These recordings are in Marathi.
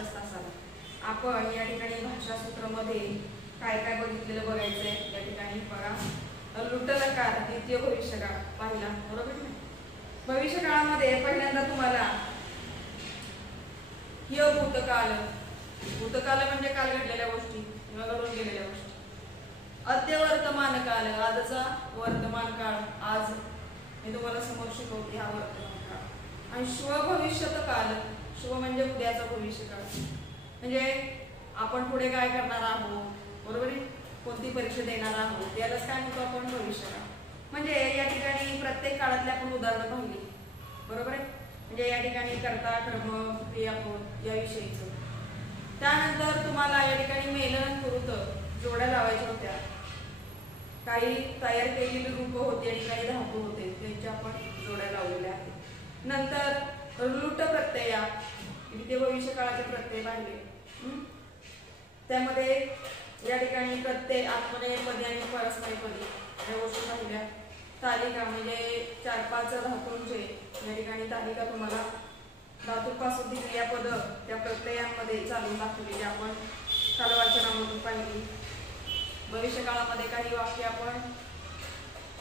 5 तासाला आपण या ठिकाणी भाषासूत्रामध्ये काय काय बघितलेलं बघायचंय। या ठिकाणी बघा, लुटलकार द्वितीय भविष्यकाळ पाहिला, बरोबर नाही? भविष्यकाळामध्ये पहिल्यांदा तुम्हाला भूतकाल, भूतकाल म्हणजे काल घडलेल्या गोष्टी किंवा घडून गेलेल्या गोष्टी। अद्यवर्तमान काल, आजचा वर्तमान काळ, आज मी तुम्हाला समोर शिकवते हा वर्तमान काळ। आणि शुभ भविष्यत काल, शुभ म्हणजे उद्याचा भविष्यकाळ, म्हणजे आपण पुढे काय करणार आहोत, बरोबर आहे? कोणती परीक्षा देणार आहोत यालाच काय म्हणतो आपण भविष्यकाळ। म्हणजे या ठिकाणी प्रत्येक काळातले आपण उदाहरणं पाहिली, बरोबर आहे? म्हणजे या ठिकाणी कर्ता, कर्म, क्रियापद याविषयीचं। त्यानंतर तुम्हाला या ठिकाणी मेलन, कृत जोड्या लावायच्या होत्या। काही तयार केलेली रूप होती आणि काही धातू होते, त्यांच्या आपण जोड्या लावलेल्या आहेत। नंतर लुट प्रत्यय, इथे भविष्यकाळाचे प्रत्यय पाहिले। त्यामध्ये या ठिकाणी प्रत्यय आत्मनेपदी आणि परस्मैपदी या गोष्टी पाहिल्या। तालिका म्हणजे 4-5 धातूंचे या ठिकाणी तालिका तुम्हाला धातूपासून ती क्रियापद त्या प्रत्ययांमध्ये चालून दाखवलेली आपण कालवाचनामधून पाहिली। भविष्यकाळामध्ये काही वाक्य आपण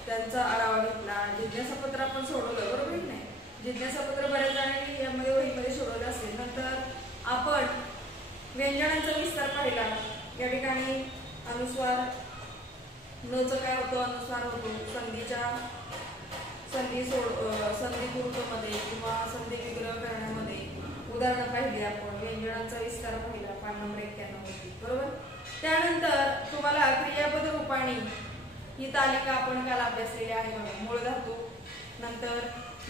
त्यांचा आढावा घेतला। जिज्ञासापत्र आपण सोडवलं, बरोबर नाही? जिज्ञासापत्र बऱ्याच जणांनी यामध्ये वहीमध्ये सोडवलं असेल। नंतर आपण व्यंजनांचा विस्तार पाहिला। या ठिकाणी अनुस्वार नच काय होतो, अनुस्वार होतो। संधी पूर्वमध्ये किंवा संधी विग्रह करण्यामध्ये उदाहरणं पाहिली आपण। व्यंजनांचा विस्तार पाहिला, पान नंबर 91 होती, बरोबर? त्यानंतर तुम्हाला क्रियापद रूपाणी ही तालिका आपण काल अभ्यासलेली आहे बघा। मूळ धातू, नंतर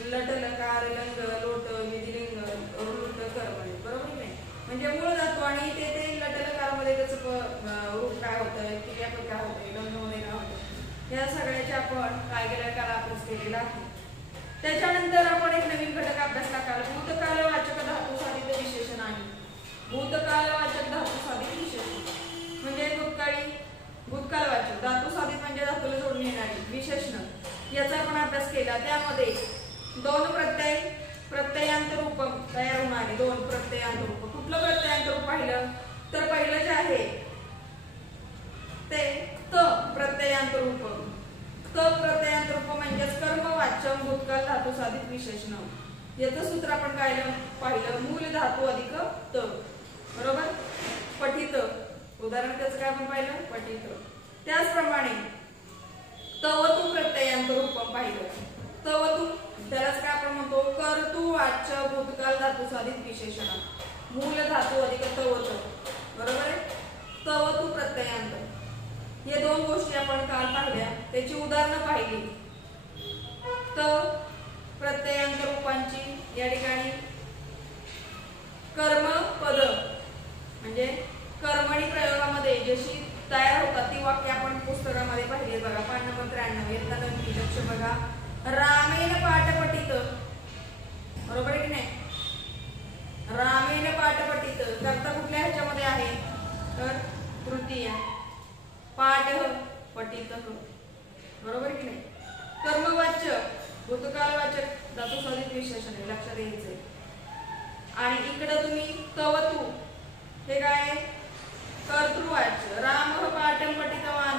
लट, लकार, लंग, लोट, विधिलिंग, लुट, कर्मणी, बरोबर नाही? म्हणजे मूळ धातू आणि ते लट लकारामध्ये त्याचं रूप काय होतं, क्रियापद काय होतं, लंगमध्ये काय होतं, या सगळ्याचे आपण काय केलं काल अभ्यास केलेला आहे। त्याच्यानंतर आपण एक नवीन घटक अभ्यासला काल, भूतकालवाचक धातू साधित विशेषण आहे। भूतकालवाचक धातू साधित विशेषण म्हणजे भूतकालवाचक धातू साधित म्हणजे धातूला जोडून येणारी विशेषण, याचा आपण अभ्यास केला। त्यामध्ये 2 प्रत्ययांत रूप तयार होणारे 2 प्रत्ययांत रूप। कुठलं प्रत्ययांत रूप पाहिलं तर पहिलं जे आहे ते त प्रत्ययांत रूप। त प्रत्ययांत रूप म्हणजेच कर्मवाच्य भूतकाल धातू साधित विशेषण। याचं सूत्र आपण काय पाहिलं, मूल धातू अधिक त, बरोबर? पठित, उदाहरण त्याचं काय आपण पाहिलं, पठित। त्याचप्रमाणे तवतु प्रत्ययांत रूप पाहिलं। तवतु त्यालाच काय आपण म्हणतो, कर्तृवाच्य भूतकाल धातू साधित विशेषण, मूल धातू अधिक तवत, बरोबर आहे? तवतु प्रत्ययांत, हे 2 गोष्टी आपण काल पाहिल्या, त्याची उदाहरणं पाहिली। त प्रत्ययांत रूपांची या ठिकाणी कर्मपद म्हणजे कर्मणी प्रयोगामध्ये जशी तयार होतात ती वाक्य आपण पुस्तकामध्ये पाहिली बघा। पान नंबर 93 इयत्ता 9 लक्ष बघा। रामेण पाठ पठित, बरोबर आहे की नाही? रामेण पाठ पठित कर्ता कुठल्या ह्याच्यामध्ये आहे तर तृतीय, पाठ पठित, बरोबर की नाही? कर्मवाच्य भूतकालवाचक धातू साधित विशेषण आहे, लक्षात घ्यायचंय। आणि इकडे तुम्ही तवतु हे काय, कर्तृवाच्य। राम पाठम पठितवान,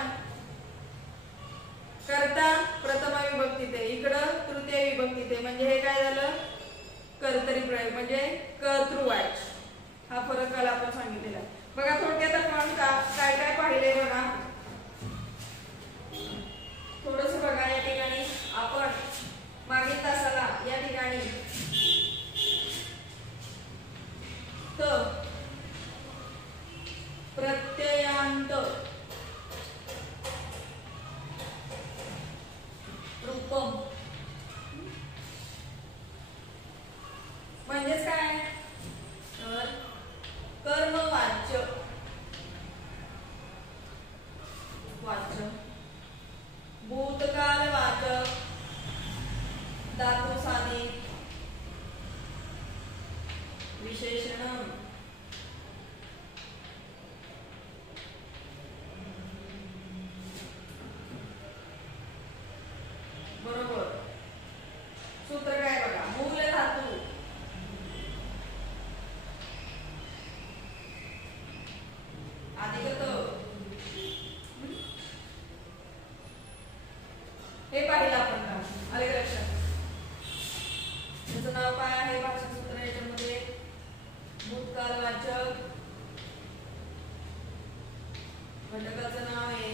कर्ता प्रथम विभक्तीत आहे, इकडं तृतीय विभक्तीत आहे, म्हणजे हे काय झालं कर्तरी प्रयोग म्हणजे कर्तृवाच्य। हा फरक काल आपण सांगितलेला बघा। थोडक्यात आपण काय काय पाहिले बघा, थोडस बघा। या ठिकाणी आपण मागील तासाला या ठिकाणी त प्रत्ययांत रूपम म्हणजेच काय, भूतकालवाचक घटकाचं नाव आहे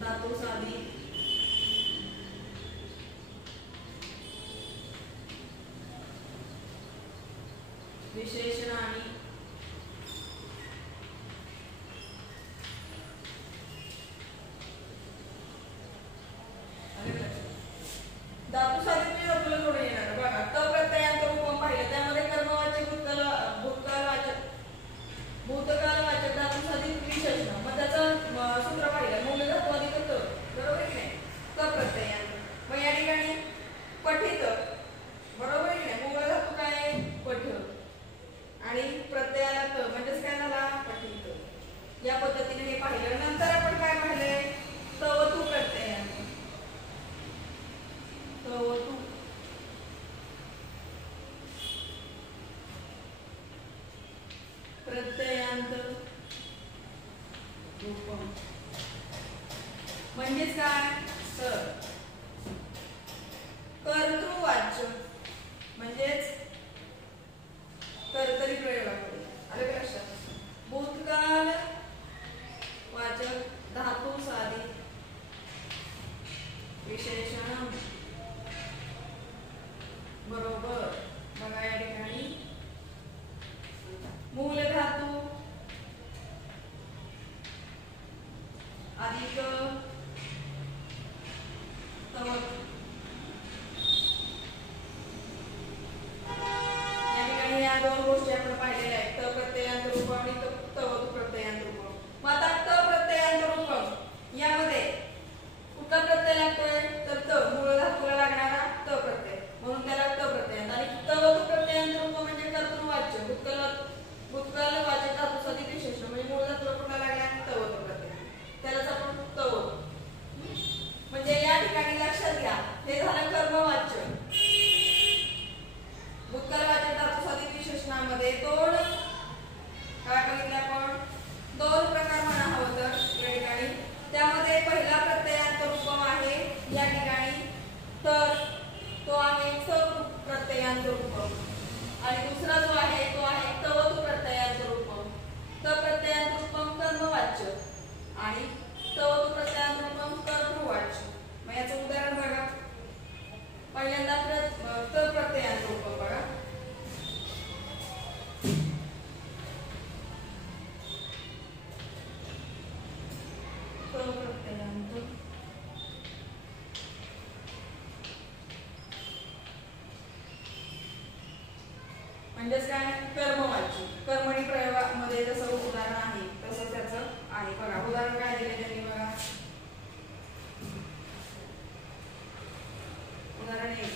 धातू साधी विशेषण आणि धातू साधित तुला थोडं येणार बघा. क प्रत्ययांत रूपम पाहिलं त्यामध्ये कर्मवाचक भूतकालवाचक धातू साधित विशेषण मग त्याचं सूत्र पाहिलं मूल धातू अधिक त बरोबर की नाही. क प्रत्ययांत मग या ठिकाणी पठित बरोबर की नाही. मूल धातू काय आहे पठ आणि प्रत्ययाला त म्हणजेच काय झाला पठित. या पद्धतीने हे पाहिलं. नंतर आपण काय पाहिलंय तवतू प्रत्ययांत. तवतू प्रत्ययांत रूपम म्हणजेच काय तर कर्तृवाच्य म्हणजेच कर्तरी प्रयोगाकडे आलं का लक्षात. भूतकाल वाचक धातू साधी विशेषण बरोबर. बघा या ठिकाणी मूल धातू अधिक तवतू. या दोन गोष्टी आपण पाहिलेल्या आहेत. त प्रत्ययांत रूप आणि तवतू प्रत्ययांत रूप. मग आता त प्रत्ययांत रूप यामध्ये कुठला प्रत्यय लागतोय तर त मूळ धातूला लागणारा त प्रत्यय म्हणून त्याला त प्रत्ययांत. आणि तवतू प्रत्ययांत रूप म्हणजे कर्तृवाच्य भूतकालवाचक धातू साधित विशेषण म्हणजे मूळ धातूला कुठला लागला तवतू प्रत्यय त्यालाच आपण तवतू. म्हणजे या ठिकाणी लक्षात घ्या हे झालं कर्मवाच्य. भूतकालवाचक धातू साधित विशेषणामध्ये दोन काय बघितले आपण दोन प्रकार म्हणा हवं तर या ठिकाणी. त्यामध्ये पहिला प्रत्ययांत रूपम आहे या ठिकाणी तर तो आहे स प्रत्ययांत रूपम आणि दुसरा जो आहे तो आहे तवतू प्रत्ययांत रूपम. त प्रत्ययांत रूपम कर्मवाच्य आणि तवतू प्रत्ययांत रूपम कर्तृवाच्य. मग याचं उदाहरण बघा. पहिल्यांदा त प्रत्ययांत रूपम बघा. म्हणजेच काय कर्मवाच्य. कर्मणी प्रयोगामध्ये जसं उदाहरण आहे तसं त्याचं आहे. बघा उदाहरण काय दिले त्यांनी बघा. उदाहरण 1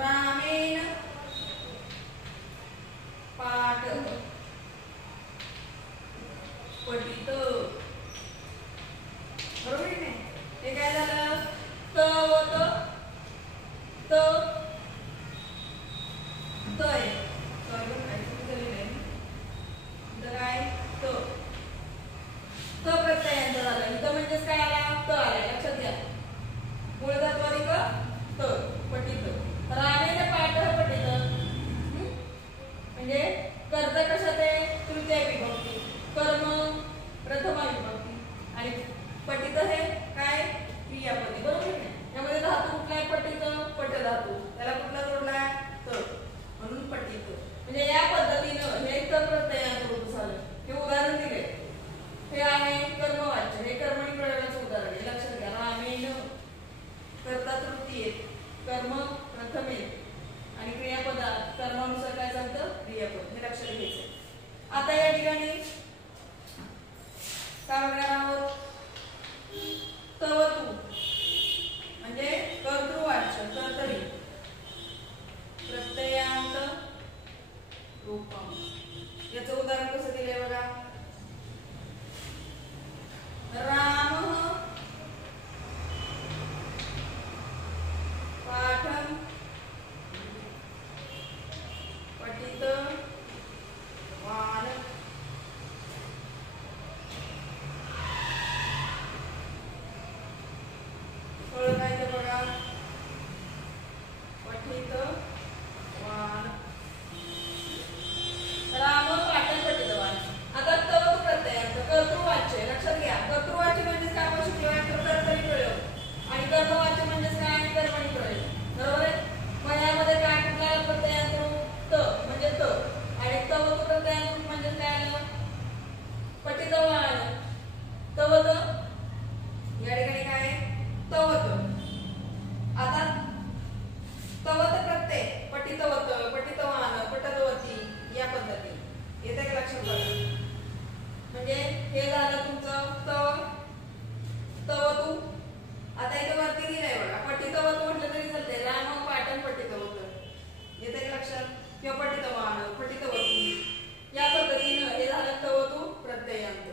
रामेण पाठ पठित. बरोबर की नाही. हे काय झालं तवत त तय काय त प्रत्ययांत झालं. इथं म्हणजेच काय आला त आला. लक्षात घ्या मूळ धातू अधिक त पठित. रामेण पाठ पठित म्हणजे कर्ता कशात आहे तृतीय विभक्ती कर्म प्रथमा विभक्ती आणि पठित हे काय क्रियापदी. बरोबर आहे. यामध्ये धातू कुठला आहे पठित पठ धातू त्याला कुठला जोडलाय त म्हणून पठित. म्हणजे या पद्धतीनं हे त प्रत्ययांत रूप झालं. हे उदाहरण दिले. हे आहे कर्मवाच्य. हे कर्मणी प्रयोगाचं उदाहरण आहे. लक्षात घ्या. रामेण कर्ता तृतीय कर्म प्रथमे आणि क्रियापदा कर्मानुसार काय चालतं क्रियापद. हे लक्षात घ्यायचं. आता या ठिकाणी काय बघणार आहोत तवतू म्हणजे कर्तृवाच्य कर्तरी प्रत्ययांत रूपम. याचं उदाहरण कसं दिलंय बघा. राम पाठम पठित वान फळ काय ते बघा पठित वान किंवा पठितवान पठितवतू या पद्धतीनं हे झालं तवतू प्रत्ययांत.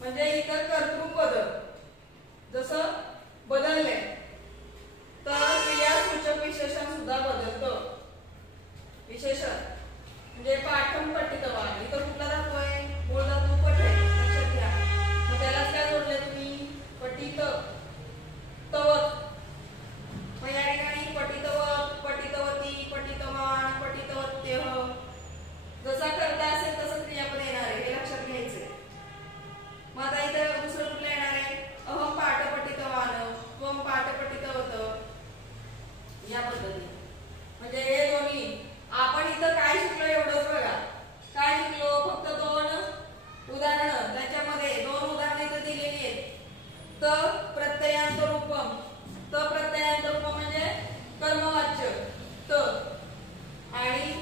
म्हणजे इतर कर्तृपद जसं बदलले तर क्रियासूचक विशेषण सुद्धा बदलतं. विशेषण म्हणजे पाठम पठितवान इथं कुठला धातू आहे? मूळ धातू पठ आहे, लक्षात घ्या. मग त्यालाच काय जोडले तुम्ही? पठित तवत. मग या ठिकाणी पठितवत, पठितवती, पठितवान, पठितवत्यः जसा कर्ता असेल तसं क्रियापद येणार आहे, हे लक्षात घ्यायचंय. मग आता इथं दुसरं कुठलं येणार आहे? अहम पाठ पठितवान, त्वम पाठ पठितवत या पद्धतीने. म्हणजे हे दोन्ही आपण इथं काय शिकलो एवढंच बघा. काय शिकलो? फक्त दोन उदाहरणं. त्याच्यामध्ये दोन उदाहरणं इथं दिलेली आहेत. त प्रत्ययांत रूपम. त प्रत्ययांत रूपम म्हणजे कर्मवाच्य त आणि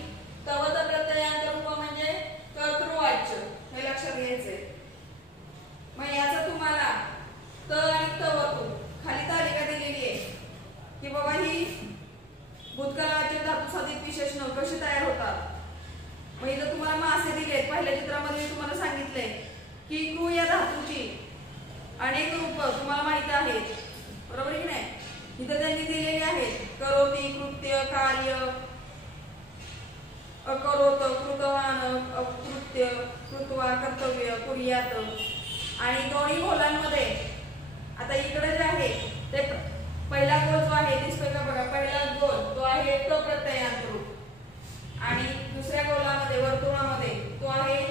तवत प्रत्ययांत रूपम म्हणजे कर्तृवाच्य. हे लक्षात घ्यायचंय. मग याचं तुम्हाला त आणि तवतू खाली तालिका दिलेली आहे की बाबा ही भूतकाळाचे धातुसाधित विशेषण कशी तयार होतात. मग इथं तुम्हाला मासे दिलेत. पहिल्या चित्रामध्ये मी तुम्हाला सांगितलंय की कृ या धातूची अनेक रूप तुम्हाला माहिती आहेत, बरोबर की नाही. इथं त्यांनी दिलेली आहेत करोती, कृत्य, कार्य, अकरोत, कृतवान, अकृत्य, कृत्वा, कर्तव्य, कुर्यात. आणि दोन्ही गोलांमध्ये आता इकडे जे आहे ते पहिला गोल जो आहे दिसतोय का बघा. पहिला गोल तो आहे त प्रत्ययांत रूप आणि दुसऱ्या गोलामध्ये वर्तुळामध्ये तो आहे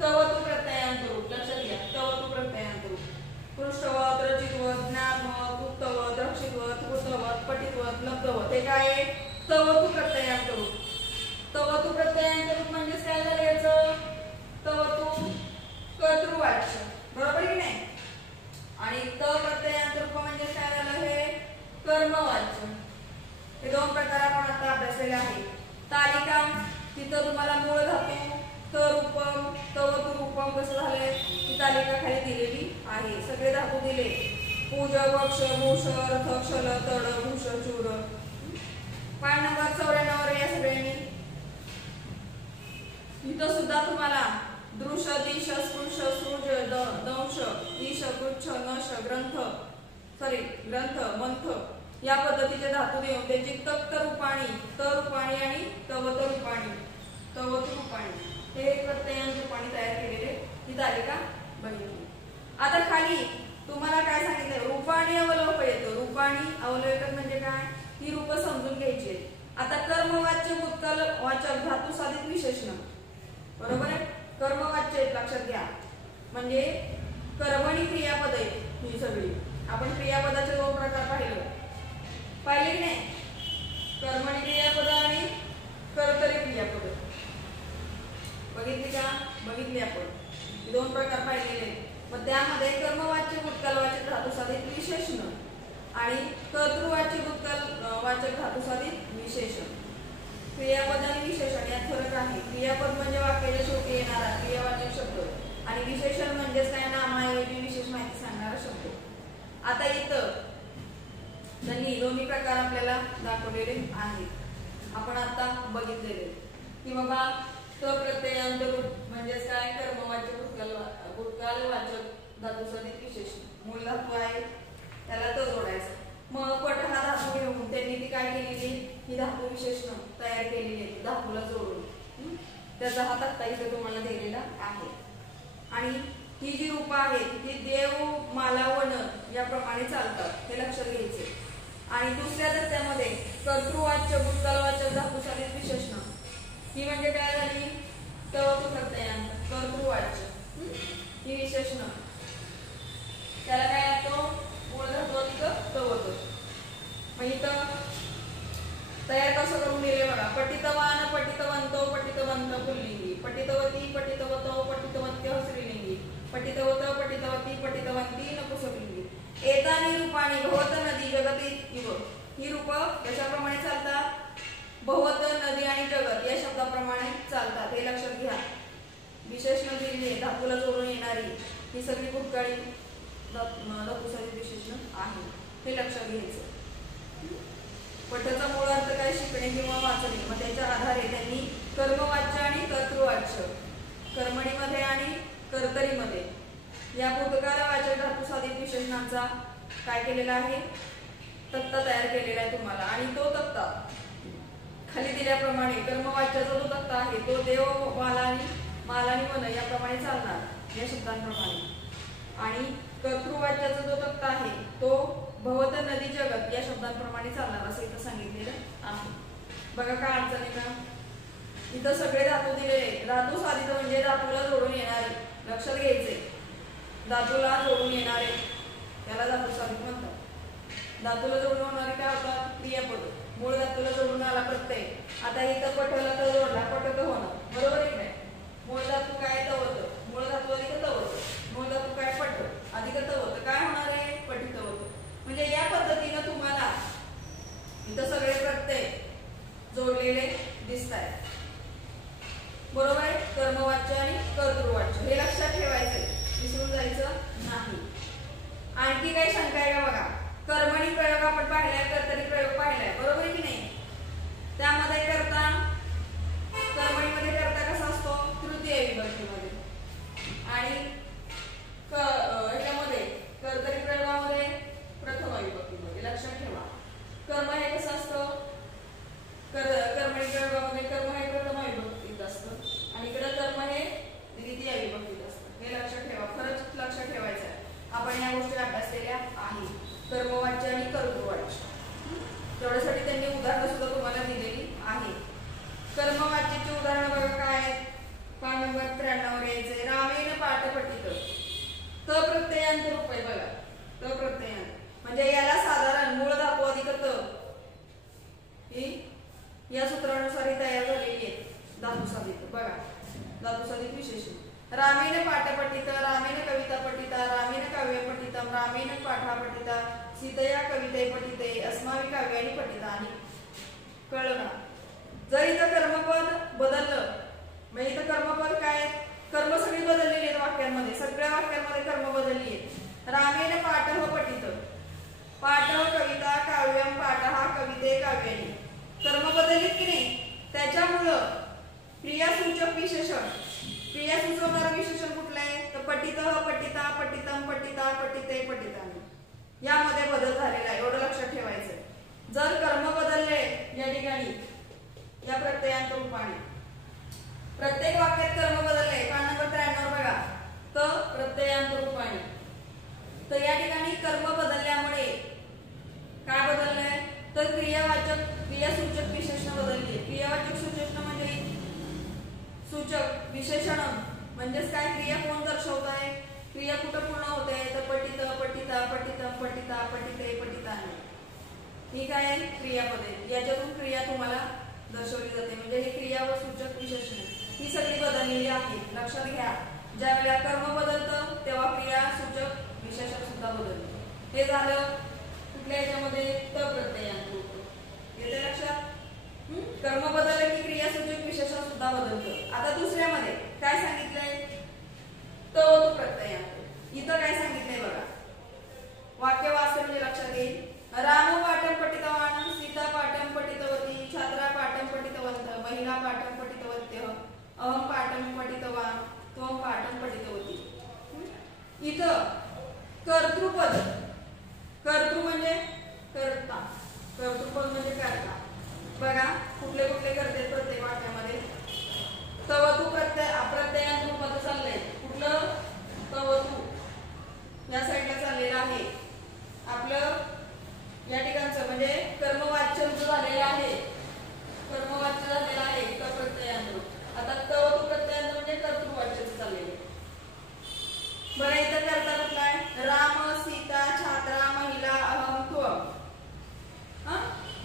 तवतू प्रत्ययांत रूप. लक्षात घ्या, तवतू प्रत्ययांत रूप. पृष्ठवत, रचितवत, ज्ञानवत, उक्तवत, रक्षितवत, कृतवत, पठितवत, लब्धवत हे काय आहे? तवतू प्रत्ययांत रूप. तवतू प्रत्ययांत रूप म्हणजे काय झालं याचं? तवतू कर्तृवाच्य, बरोबर की नाही. आणि त प्रत्ययांत रूप म्हणजे काय झालं? हे कर्मवाच्य. हे दोन प्रकार आपण आता अभ्यासलेले आहेत. तालिका तिथं तुम्हाला मूळ धातू त रूपम, तवतू रूपम कसं झालंय ती तालिका खाली दिलेली आहे. सगळे धातू दिले. पूज, वक्ष, भूष, रथ, क्षल, तड, भूष, चूर. पान नंबर 94 या सगळ्यांनी. इथं सुद्धा तुम्हाला दृश, दिश, स्पृश, सृज, दंश, ईश, कृच्छ, नश, ग्रंथ, मंथ या पद्धतीचे धातू देऊन त्याची तक्त रूपाणी, त रूपाणी आणि तवत रूपाणी, तवत रूपाणी हे प्रत्ययांत रूपाणी तयार केलेले ही तालिका बघितली. आता खाली तुम्हाला काय सांगितलंय? रूपाणी अवलोक येतं. रूपाणी अवलोकन म्हणजे काय? ही रूप समजून घ्यायची. आता कर्मवाच्य, भूतकाल वाचक, धातू साधित विशेषण, बरोबर आहे. कर्मवाच्य लक्षात घ्या म्हणजे कर्मणी क्रियापद आहे ही सगळी. आपण क्रियापदाचे दोन प्रकार पाहिले की नाही? कर्मणी क्रियापद आणि कर्तरी क्रियापद बघितली का? बघितली आपण. दोन प्रकार पाहिलेले. मग त्यामध्ये कर्मवाच्य, भूतकालवाचक, धातुसाधित विशेषण आणि कर्तृवाच्य, भूतकालवाचक, धातुसाधित विशेषण. क्रियापद आणि विशेषण यात फरक आहे. क्रियापद म्हणजे वाक्याच्या शेवटी येणारा क्रियावाचक शब्द आणि विशेषण म्हणजेच काय? नामाऐवजी विशेष माहिती सांगणारा शब्द. आता इथं त्यांनी दोन्ही प्रकार आपल्याला दाखवलेले आहेत. आपण आता बघितलेले की बाबा त प्रत्ययांत रूप म्हणजेच काय? कर्मवाच्य, भूतकालवाचक, धातुसाधित विशेषण. मूळ धातू आहे त्याला त जोडायचं. मग पट हा धातू घेऊन त्यांनी ती काय केलेली? ही धातू विशेषण तयार केलेली आहे धातूला जोडून. त्याचा हा तक्ता इथे तुम्हाला दिलेला आहे. आणि ही जी रूपं आहेत ती देव, माला, वन याप्रमाणे चालतात, हे लक्षात घ्यायचे. आणि दुसऱ्या तक्त्यामध्ये कर्तृवाच्य, भूतकालवाचक, धातुसाधित विशेषण ही म्हणजे काय झाली? तवतू प्रत्ययांत. कर्तृवाच्य ही विशेषण त्याला काय लागतो? मूळ धातू अधिक तवत. मग इथं तयार कसं करून दिले बघा. पठितवान, पठितवंतो, पठितवंत पुल्लिंगी, पठितवती, पठितवतो, पठितवत्य स्त्रीलिंगी, पठितवत, पठितवती, पठितवंती नपुंसकलिंगी. एतानि रूपाणी भवत, नदी, जगती इव. ही रूप कशाप्रमाणे चालतात? भवत, नदी आणि जगत या शब्दाप्रमाणे चालतात, हे लक्षात घ्या. विशेषण दिली धातूला जोडून येणारी ही सगळी भूतकाळी धातुसाधित विशेषण आहे, हे लक्षात घ्यायचं. पठचा मूळ अर्थ काय लेखणे किंवा वाचणे, मग त्याच्या आधारे त्यांनी कर्मवाच्य आणि कर्तृवाच्य, कर्मणीमध्ये आणि कर्तरीमध्ये या भूतकालवाचक धातुसाधित विशेषणांचा काय केलेला आहे, तक्ता तयार केलेला आहे तुम्हाला. आणि तो तक्ता खाली दिल्याप्रमाणे कर्मवाच्याचा जो तक्ता आहे तो देव, मालानी मन याप्रमाणे चालणार या शब्दांप्रमाणे. आणि कर्तृवाच्याचा जो तक्ता आहे तो भवत नदी जगत या शब्दांप्रमाणे चालणार असं इथं सांगितलेलं आहे. बघा काय अडचण आहे का, इथं सगळे धातू दिलेले. धातू साधित म्हणजे धातूला जोडून येणारे, लक्षात घ्यायचे, धातूला जोडून येणारे त्याला धातू साधित म्हणतात. धातूला जोडून होणारे काय होतात, क्रियापद. मूळ धातूला जोडून आला प्रत्यय. आता इथं पटला तर जोडला, पटक होणार, बरोबर आहे काय. मूळ धातू काय, तवत. मूळ धातू अधिक तवत. मूळ धातू काय, पट अधिक तवत, काय होणार आहे, पटित होत. म्हणजे या पद्धतीनं तुम्हाला इथं सगळे प्रत्यय जोडलेले दिसत आहेत, बरोबर आहे. कर्मवाच्य आणि कर्तृवाच्य हे लक्षात ठेवायचंय, विसरून जायचं नाही. आणखी काही शंका आहे का बघा. कर्मणी प्रयोग आपण पाहिलाय, कर्तरी प्रयोग पाहिलाय, बरोबर आहे की नाही. त्यामध्ये कर्ता, कर्मणीमध्ये कर्ता कसा असतो, तृतीय विभक्तीमध्ये. आणि ह्याच्यामध्ये कर्तरी प्रयोगामध्ये प्रथम विभक्तीमध्ये. लक्षात ठेवा, कर्म हे कसं असतं, कर्मणी प्रयोगामध्ये कर्म हे प्रथम विभक्तीत असतं आणि इकडे कर्म हे द्वितीय विभक्तीत असतं. हे लक्षात ठेवा, खरंच लक्षात ठेवायचं आहे. आपण या गोष्टी अभ्यासलेल्या आहे, कर्मवाच्य आणि कर्तृवाच्य. तेवढ्यासाठी त्यांनी उदाहरणं सुद्धा तुम्हाला दिलेली आहे. कर्मवाच्याची उदाहरणं बघा काय आहेत. पान नंबर 93 यायचे. रामेण पाठ पठित. त प्रत्ययांत रूप आहे बघा, त प्रत्ययांत म्हणजे याला साधारण मूळ धातू अधिक त ही या सूत्रानुसार ही तयार झालेली आहे धातू साधित. बघा धातू साधित विशेषण. रामेण पाठ पठित, रामेण कविता पठिता, रामेण काव्य पठितम, रामेण पाठा पठिता, सीतया कविते पठिते, अस्मावी काव्यानी पठितानि. कळलं ना. जर इथं कर्मपद बदललं, म्हणजे इथं कर्मपद काय, कर्म सगळी बदललेली आहेत वाक्यांमध्ये, सगळ्या वाक्यांमध्ये कर्म बदलली आहेत. रामेण पाठ पठित, पाठ कविता काव्यम, पाठः कविते काव्यानी. कर्म बदललीत की नाही. त्याच्यामुळं क्रियासूचक विशेषण, क्रिया सुचवणारं विशेषण कुठलं आहे, तर पठित, पठिता, पठितम, पठिता, पठिते, पठितानि यामध्ये बदल झालेला आहे. एवढं लक्षात ठेवायचं. जर कर्म बदलले या ठिकाणी या प्रत्ययांत रूपाने, प्रत्येक वाक्यात कर्म बदलले, पान नंबर 93 बघा, तर प्रत्ययांत रूपाने. तर या ठिकाणी कर्म बदलल्यामुळे काय बदललंय, तर क्रियावाचक, क्रियासूचक विशेषण बदलली. क्रियावाचक सूचक म्हणजे सूचक विशेषण म्हणजेच काय, क्रिया कोण दर्शवत आहे, क्रिया कुठं पूर्ण होते, तर पठित, पठिता, पठितम, पठिता, पठिते, पठितानि. ही काय क्रियापदे, याच्यातून क्रिया तुम्हाला दर्शवली जाते. म्हणजे हे क्रिया व सूचक विशेषण ही सगळी बदललेली आहे. लक्षात घ्या, ज्या वेळेला कर्म बदलतं तेव्हा क्रिया सूचक विशेषण सुद्धा बदलतं. हे झालं कुठल्या याच्यामध्ये, त प्रत्ययांत रूप. येते लक्षात. कर्म बदललं की क्रियासूचक विशेषण सुद्धा बदलतं. आता दुसऱ्यामध्ये काय सांगितलंय, तवतु प्रत्ययांत. इथं काय सांगितलंय बघा, वाक्य वाचते म्हणजे लक्षात येईल. राम पाठम पठितवान, सीता पाठम पठितवती, छात्रा पाठम पठितवंत, महिला पाठम पठितवत्य, अहम पाठम पठितवान, त्वम पाठम पठितवती. इथं कर्तृपद, कर्तृ म्हणजे कर्ता, कर्तृपद म्हणजे कर्ता. बघा कुठले कुठले करते प्रत्येक वाक्यामध्ये. तवतु प्रत्ययांत रूपात चाललंय. कुठलं, तवतु या साईडला चाललेलं आहे आपलं. या ठिकाणचं म्हणजे कर्मवाच्य झालेलं आहे, कर्मवाच्य झालेलं आहे क प्रत्ययांत रूप. आता तवतु प्रत्ययांत म्हणजे कर्तृवाच्य चाललेलं. बघा इथं कर्ता कुठला आहे, राम, सीता, छात्रा, महिला, अहम, त्वम.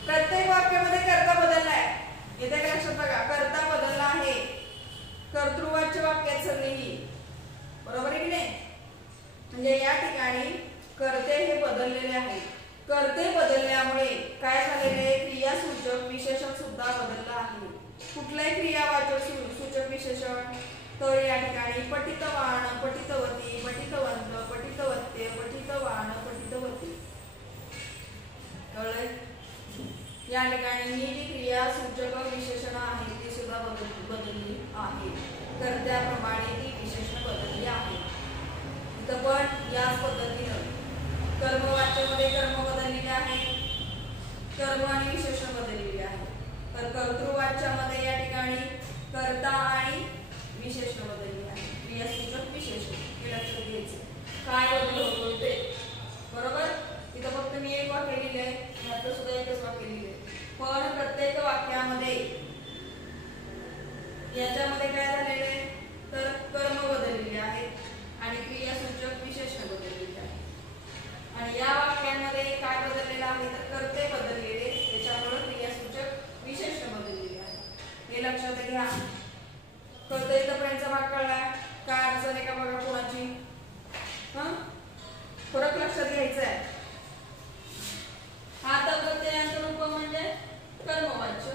प्रत्येक वाक्यामध्ये कर्ता बदललाय. येते का लक्षात बघा, कर्ता बदलला आहे. कर्तृवाच्य वाक्यात सगळी, बरोबर आहे की नाही. म्हणजे या ठिकाणी कर्ते हे बदललेले आहे. कर्ते बदलल्यामुळे काय झालेले, क्रियासूचक विशेषण सुद्धा बदललं आहे. कुठलंही क्रियावाचक सूचक विशेषण, तर या ठिकाणी पठितवान, पठितवती, पठितवंत, पठितवत्य, पठितवान, पठितवती. कळलंय. या ठिकाणी ही जी क्रिया सूचक विशेषण आहे ती सुद्धा बदलली आहे. कर्त्याप्रमाणे ती विशेषण बदलली आहे. इथं पण याच पद्धतीनं कर्मवाच्यामध्ये कर्म बदललेले आहे, कर्म आणि विशेषण बदललेले आहे. तर कर्तृवाच्यामध्ये या ठिकाणी कर्ता आणि विशेषण बदललेले आहे. क्रियासूचक विशेषण हे लक्षात घ्यायचं. काय बदल होतो ते बरोबर. इथं फक्त मी एक वाक्य लिहिलंय, यात सुद्धा एकच वाक्य लिहिलंय, पण प्रत्येक वाक्यामध्ये याच्यामध्ये काय झालेलं आहे तर कर्म बदललेले आहेत आणि क्रियासूचक विशेषण बदललेले आहे. आणि या वाक्यांमध्ये काय बदललेलं आहे तर कर्ते बदललेले, त्याच्यामुळे क्रियासूचक विशेषण बदललेले आहे. हे लक्षात घ्या. कर्ते इथपर्यंतचा भाग कळलाय. काय अडचण आहे का बघा कोणाची? फरक लक्षात घ्यायचा आहे. हा तप्रत्ययांत रूप म्हणजे कर्मवाच्य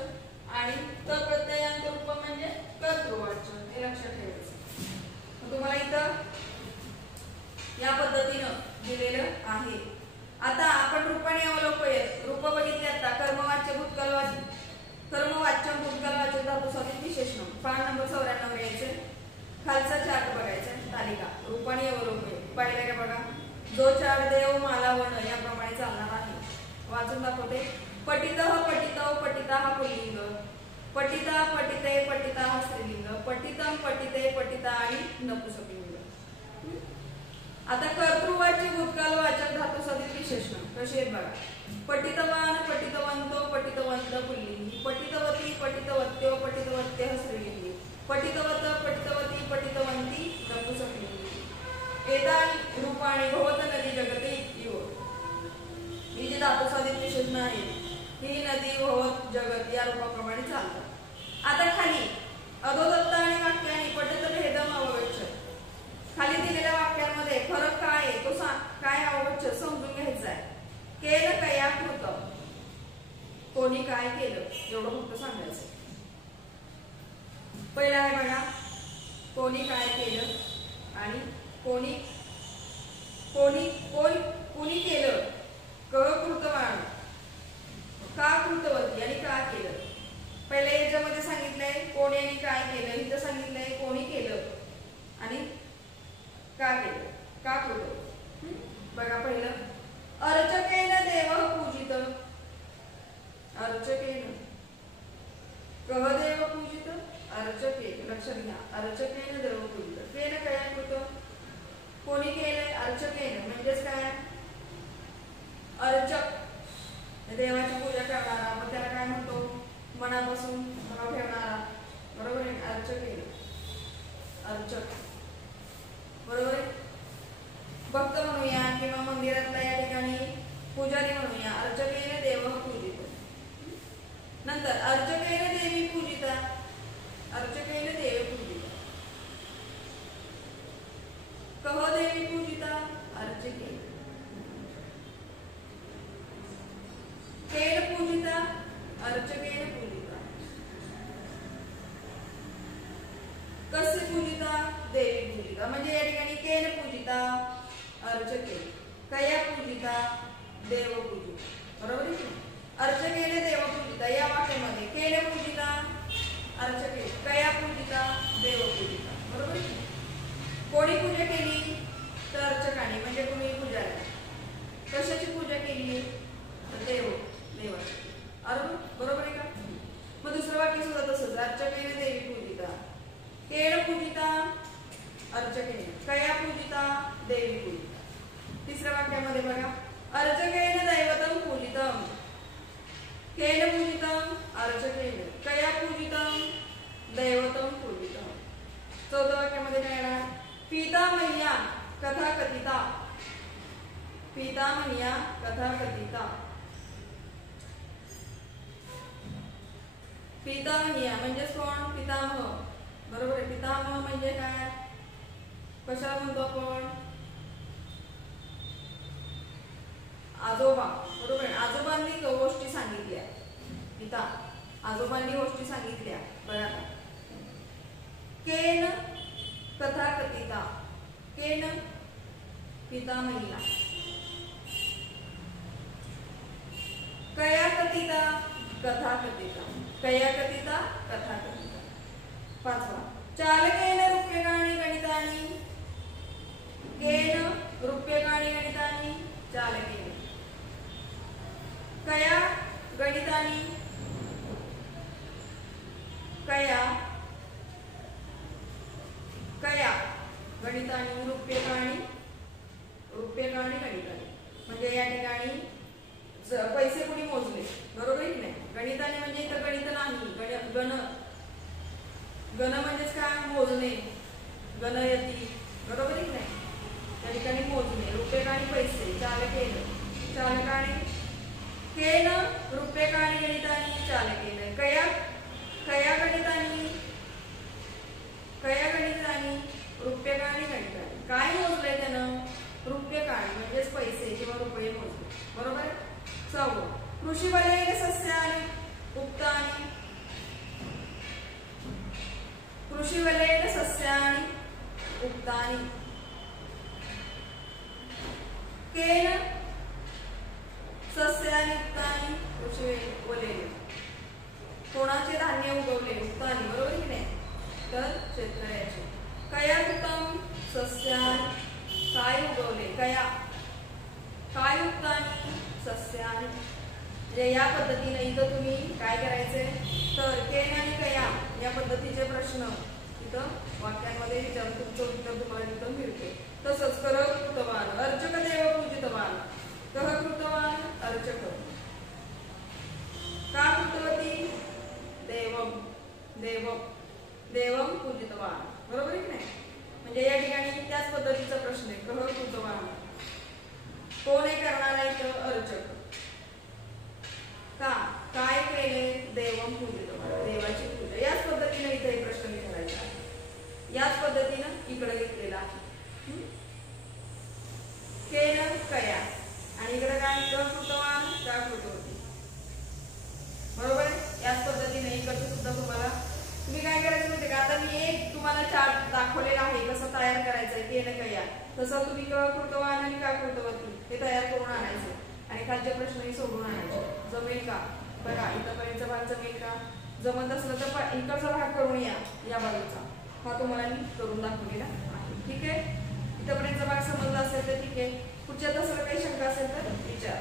आणि तप्रत्ययांत रूप म्हणजे कर्तृवाच्य, हे लक्षात ठेवायचं. तुम्हाला इथं या पद्धतीनं दिलेलं आहे. आता आपण रूपाने अवलोकूया. रूप बघितली आता. कर्मवाच्य भूतकालवाच्य, कर्मवाच्य भूतकालवाच्य धातुसाधित विशेषण. पान नंबर 94 यायचे. खालचा चार्ट बघायचा तालिका. रूपाने अवलोकूया. पाहिलं का बघा. जो चार देव माला वर्ण याप्रमाणे चालणार आहे. वाचून दाखवते. पठितः पठितौ पठिता हा पुल्लिंग, पठिता पठिते पठिता हा स्त्रीलिंग, पठितम पठिते पठिता आणि नपुंसकलिंग. आता कर्तृवाच्य भूतकालवाचक धातुसाधित विशेषण कसे आहेत बघा. पठितवान पठितवंतो पठितवंत पुल्लिंगी, पठितवती पठितवत्यो पठितवत्य स्त्रीलिंगी, पठितवत पठितवती पठितवंती नपुंसकलिंगी. एतानि रूपाणि भवत नदी जगते इव. ही जी धातुसाधित विशेषण आहेत ही नदी भवत जगत या रूपाप्रमाणे चालतात. आता खाली अधोदत्त आणि वाक्याने पठित भेदम अवगच्छ. खाली दिलेल्या वाक्यांमध्ये फरक काय आहे तो काय अवगच्छ समजून घ्यायचा आहे. केल कया कृत, कोणी काय केलं एवढं फक्त सांगायचं. पहिला आहे बघा कोणी काय केलं आणि कोणी कोणी कोणी केलं. क कृतवान, का कृतवती आणि का केलं. पहिले याच्यामध्ये सांगितलंय कोणी आणि काय केलं, इथं सांगितलंय कोणी केलं आणि का केलं, का कृत. बघा पहिलं अर्चकेन देवः पूजित. अर्चकेन कह देव पूजित अर्चकेन. लक्षात घ्या. अर्चकेन देव पूजित. केन कया कृत, कोणी केलंय अर्चकेन म्हणजेच काय अर्चक, देवाची पूजा करणारा. मग त्याला काय म्हणतो मनापासून भाव ठेवणारा. बरोबर आहे. अर्चकेन अर्चक बरोबर आहे. भक्त म्हणूया किंवा मंदिरातल्या या ठिकाणी पुजारी म्हणूया. अर्चकेन देव पूजित. नंतर अर्चकेन देवी पूजिता, अर्चकेन देव पूजिता. कह देवी पूजिता अर्चकेन. केन पूजिता अर्चकेन पूजिता. कसे पूजिता देवी पूजिता. म्हणजे या ठिकाणी केन पूजिता अर्चकेन, कया पूजिता देव पूजिता. बरोबर आहे. अर्चकेन देव पूजिता या वाक्यामध्ये केन पूजिता अर्चकेन, कया पूजिता देव पूजिता. बरोबर आहे. कोणी पूजा केली तर अर्चकाने म्हणजे कोणी पुजारी. कशाची पूजा केली तर देवाची. बरोबर आहे का. मग दुसरं वाक्य सुद्धा तसंच. अर्चकेन देवी पूजिता, केन पूजिता अर्चकेन, कया पूजिता देवी पूजिता. तिसऱ्या वाक्यामध्ये बघा अर्चकेन दैवतम पूजितम, केन पूजितम अर्चकेन, कया पूजितम दैवतम पूजितम. चौथ्या वाक्यामध्ये काय येणार पितामह्या कथा कथिता, पितामह्या कथा कथिता. पितामह्या म्हणजेच कोण पितामह. बरोबर आहे. पितामह म्हणजे काय कशाला म्हणतो आपण आजोबा. बरोबर आहे. आजोबांनी गोष्टी सांगितल्या. पिता आजोबांनी गोष्टी सांगितल्या. बघा केन कथा कथिता, केन पितामह्या, कया कथिता कथा कथिता, कया कथिता कथा कथिता. पाचवा, चालकेन रूप्यकाणि गणितानि, केन रूप्यकाणि गणितानि, चालकेन. कया गणितानि, कया कया गणितानि रूप्यकाणि, रूप्यकाणि गणितानि. म्हणजे या ठिकाणी पैसे कुणी मोजले, बरोबर की नाही. गणिताने म्हणजे इथं गणित नाही, गण गण म्हणजेच काय, मोजणे, गणयती, बरोबर की नाही. त्या ठिकाणी मोजणे. रूप्यकाणि पैसे, चालकेन, चालकाने. केन रूप्यकाणि गणितानि, चालकेन. कया कया गणितानि, कया गणितानि रूप्यकाणि गणितानि. काय मोजले त्यानं, रूप्यकाणि म्हणजेच पैसे किंवा रुपये मोजले, बरोबर. 6. कृषी वलयेन सस्यानि उक्तानि, कृषी वलयेन सस्यानि उक्तानि. केन सस्यानि उक्तानि, कृषी वलयेन. कोणाचे धान्य उगवले, उक्तानि, बरोबर की नाही, तर शेतकऱ्याचे. कया कृतं सस्यानि, काय उगवले, कया काय उक्तानि सस्यानि. म्हणजे या पद्धतीने इथं तुम्ही काय करायचे, तर केन आणि कया या पद्धतीचे प्रश्न इथं वाक्यांमध्ये विचारून तुमचं उत्तर तुम्हाला इथं मिळते. तसंच कर कृतवान, अर्चक देव पूजितवान, कह कृतवान अर्चक, का कृतवती देवम, देवम देवम पूजितवान, बरोबर की नाही. म्हणजे या ठिकाणी त्याच पद्धतीचा प्रश्न आहे. कह कृतवान, कोण आहे करणारा इथं, अर्चक. का काय केले, देवम पूजितवान, देवाची पूजा. याच पद्धतीने इथे प्रश्न विचारायचा आहे, याच पद्धतीनं इकडे घेतलेला आहे. केन कया आणि इकडे काय, क कृतवान का कृतवती, बरोबर आहे. याच पद्धतीने इकडचं सुद्धा तुम्हाला तुम्ही काय करायचं माहिती का, आता मी एक तुम्हाला चार्ट दाखवलेला आहे कसं तयार करायचंय केन कया, तसं तुम्ही क कृतवान आणि का कृतवती हे तयार करून आणायचे आणि खालचे प्रश्नही सोडून आणायचे. जमेल का, बघा इथपर्यंतचा भाग जमेल का, जमत असलं तर इकडचा भाग करून या बाजूचा, हा तुम्हाला मी करून दाखवलेला आहे. ठीक आहे, इथपर्यंतचा भाग समजला असेल तर ठीक आहे. पुढच्या तसं काही शंका असेल तर विचारा.